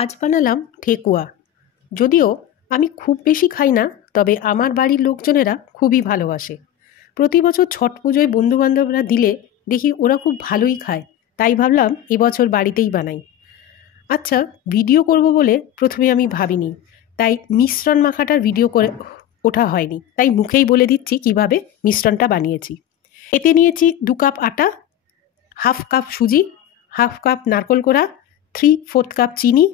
আজ বানালাম ঠেকুয়া। যদিও আমি খুব বেশি খাই না, তবে আমার বাড়ির লোকজনেরা খুবই ভালোবাসে। প্রতি বছর ছট পুজোয় বন্ধুবান্ধবরা দিলে দেখি ওরা খুব ভালোই খায়, তাই ভাবলাম এবছর বাড়িতেই বানাই। আচ্ছা, ভিডিও করব বলে প্রথমে আমি ভাবিনি, তাই মিশ্রণ মাখাটার ভিডিও করে ওঠা হয়নি, তাই মুখেই বলে দিচ্ছি কিভাবে মিশ্রণটা বানিয়েছি। এতে নিয়েছি 2 কাপ আটা, হাফ কাপ সুজি, হাফ কাপ নারকেল কোড়া, 3/4 কাপ চিনি,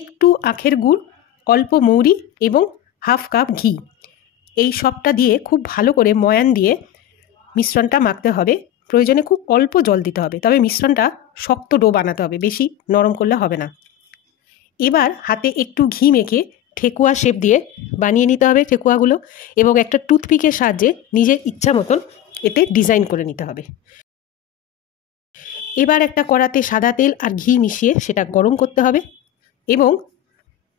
একটু আখের গুড়, অল্প মৌরি এবং হাফ কাপ ঘি। এই সবটা দিয়ে খুব ভালো করে ময়ান দিয়ে মিশ্রণটা মাখতে হবে। প্রয়োজনে খুব অল্প জল দিতে হবে, তবে মিশ্রণটা শক্ত ডো বানাতে হবে, বেশি নরম করলে হবে না। এবার হাতে একটু ঘি মেখে ঠেকুয়া শেপ দিয়ে বানিয়ে নিতে হবে ঠেকুয়াগুলো, এবং একটা টুথপিকের সাহায্যে নিজের ইচ্ছা মতন এতে ডিজাইন করে নিতে হবে। এবার একটা কড়াতে সাদা তেল আর ঘি মিশিয়ে সেটা গরম করতে হবে এবং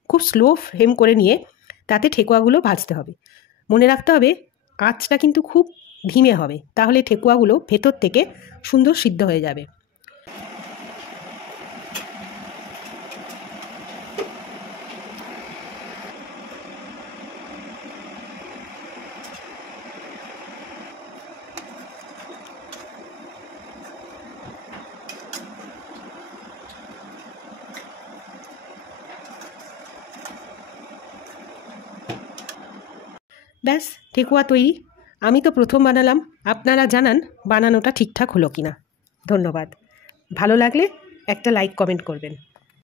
খুব স্লো ফ্লেম করে নিয়ে তাতে ঠেকুয়াগুলো ভাজতে হবে। মনে রাখতে হবে আঁচটা কিন্তু খুব ধিমে হবে, তাহলে ঠেকুয়াগুলো ভেতর থেকে সুন্দর সিদ্ধ হয়ে যাবে। ব্যাস, ঠেকুয়া তৈরি। আমি তো প্রথম বানালাম, আপনারা জানান বানানোটা ঠিকঠাক হলো কিনা। ধন্যবাদ। ভালো লাগলে একটা লাইক কমেন্ট করবেন।